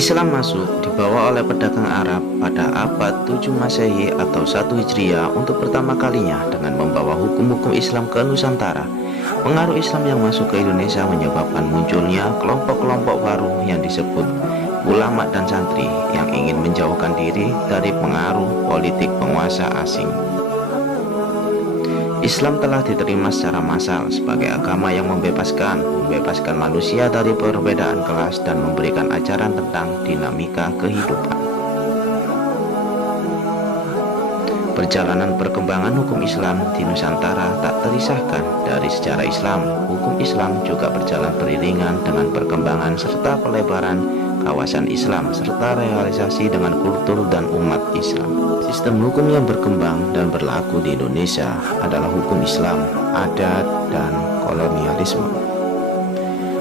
Islam masuk dibawa oleh pedagang Arab pada abad 7 Masehi atau 1 Hijriah untuk pertama kalinya dengan membawa hukum-hukum Islam ke Nusantara. Pengaruh Islam yang masuk ke Indonesia menyebabkan munculnya kelompok-kelompok baru yang disebut ulama dan santri yang ingin menjauhkan diri dari pengaruh politik penguasa asing. Islam telah diterima secara massal sebagai agama yang membebaskan manusia dari perbedaan kelas dan memberikan ajaran tentang dinamika kehidupan. Perjalanan perkembangan hukum Islam di Nusantara tak terpisahkan dari sejarah Islam. Hukum Islam juga berjalan beriringan dengan perkembangan serta pelebaran kawasan Islam serta realisasi dengan kultur dan umat Islam. Sistem hukum yang berkembang dan berlaku di Indonesia adalah hukum Islam, adat, dan kolonialisme.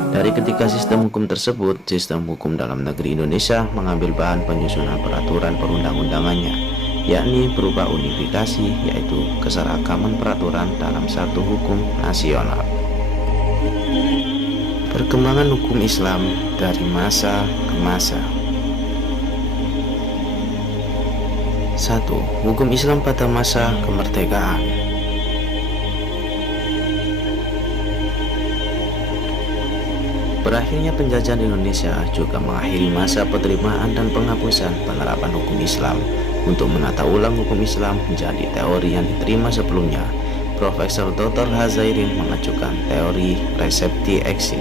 Dari ketiga sistem hukum tersebut, sistem hukum dalam negeri Indonesia mengambil bahan penyusunan peraturan perundang-undangannya, yakni berupa unifikasi, yaitu keseragaman peraturan dalam satu hukum nasional. Perkembangan hukum Islam dari masa ke masa. 1. Hukum Islam pada masa kemerdekaan. Berakhirnya penjajahan Indonesia juga mengakhiri masa penerimaan dan penghapusan penerapan hukum Islam. Untuk menata ulang hukum Islam menjadi teori yang diterima sebelumnya, Profesor Dr. Hazairin mengajukan teori resepti exit.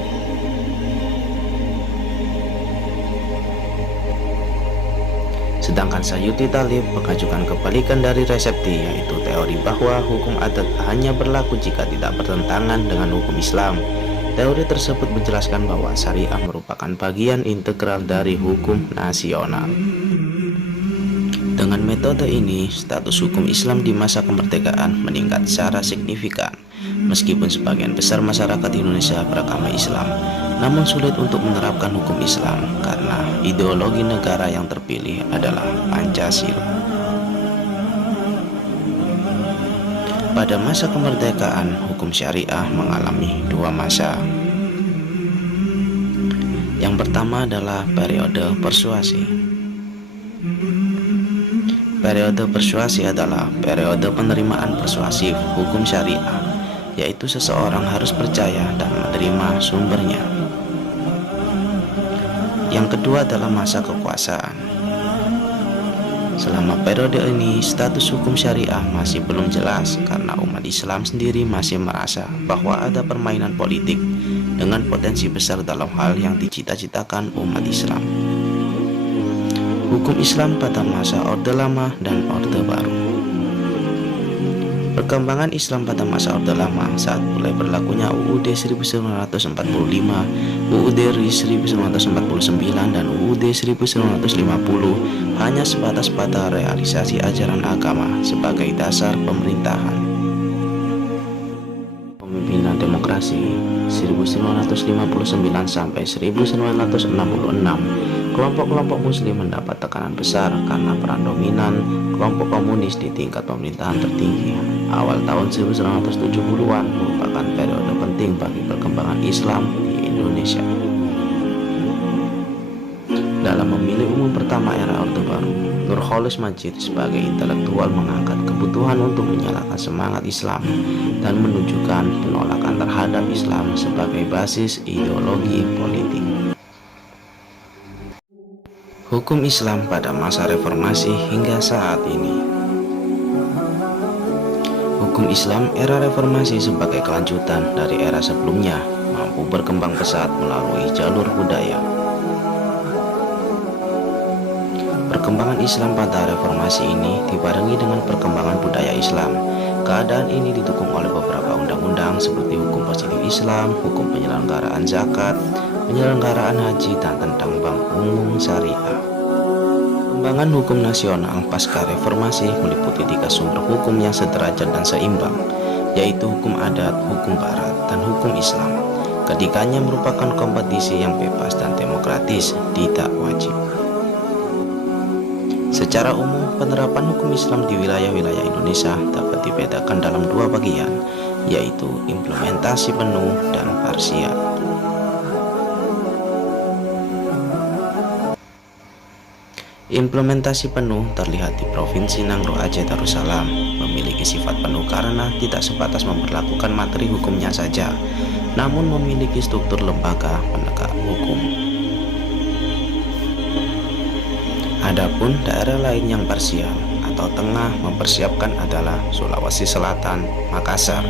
Sedangkan Sayuti Talib mengajukan kebalikan dari resepti, yaitu teori bahwa hukum adat hanya berlaku jika tidak bertentangan dengan hukum Islam. Teori tersebut menjelaskan bahwa syariah merupakan bagian integral dari hukum nasional. Dengan metode ini, status hukum Islam di masa kemerdekaan meningkat secara signifikan. Meskipun sebagian besar masyarakat Indonesia beragama Islam, namun sulit untuk menerapkan hukum Islam karena ideologi negara yang terpilih adalah Pancasila. Pada masa kemerdekaan, hukum syariah mengalami dua masa. Yang pertama adalah periode persuasi. Periode persuasi adalah periode penerimaan persuasif hukum syariah, yaitu seseorang harus percaya dan menerima sumbernya. Yang kedua adalah masa kekuasaan. Selama periode ini, status hukum syariah masih belum jelas karena umat Islam sendiri masih merasa bahwa ada permainan politik dengan potensi besar dalam hal yang dicita-citakan umat Islam. Hukum Islam pada masa Orde Lama dan Orde Baru. Perkembangan Islam pada masa Orde Lama saat mulai berlakunya UUD 1945, UUD RI 1949, dan UUD 1950 hanya sebatas pada realisasi ajaran agama sebagai dasar pemerintahan. Pemimpinan demokrasi 1959 sampai 1966, kelompok-kelompok muslim mendapat tekanan besar karena peran dominan kelompok komunis di tingkat pemerintahan tertinggi. Awal tahun 1970-an merupakan periode penting bagi perkembangan Islam di Indonesia. Dalam memilih umum pertama era Orde Baru, Nurcholish Madjid sebagai intelektual mengangkat kebutuhan untuk menyalakan semangat Islam dan menunjukkan penolakan terhadap Islam sebagai basis ideologi politik. Hukum Islam pada masa reformasi hingga saat ini. Hukum Islam era reformasi sebagai kelanjutan dari era sebelumnya mampu berkembang pesat melalui jalur budaya. Perkembangan Islam pada reformasi ini dibarengi dengan perkembangan budaya Islam. Keadaan ini didukung oleh beberapa undang-undang seperti hukum positif Islam, hukum penyelenggaraan zakat, penyelenggaraan haji, dan tentang bank umum syariah. Perkembangan hukum nasional pasca reformasi meliputi tiga sumber hukum yang sederajat dan seimbang, yaitu hukum adat, hukum barat, dan hukum Islam. Ketiganya merupakan kompetisi yang bebas dan demokratis, tidak wajib. Secara umum, penerapan hukum Islam di wilayah-wilayah Indonesia dapat dibedakan dalam dua bagian, yaitu implementasi penuh dan parsial. Implementasi penuh terlihat di Provinsi Nangro Aceh Darussalam, memiliki sifat penuh karena tidak sebatas memperlakukan materi hukumnya saja, namun memiliki struktur lembaga penegak hukum. Adapun daerah lain yang parsial atau tengah mempersiapkan adalah Sulawesi Selatan, Makassar,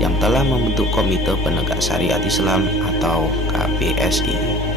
yang telah membentuk Komite Penegak Syariat Islam atau KPSI.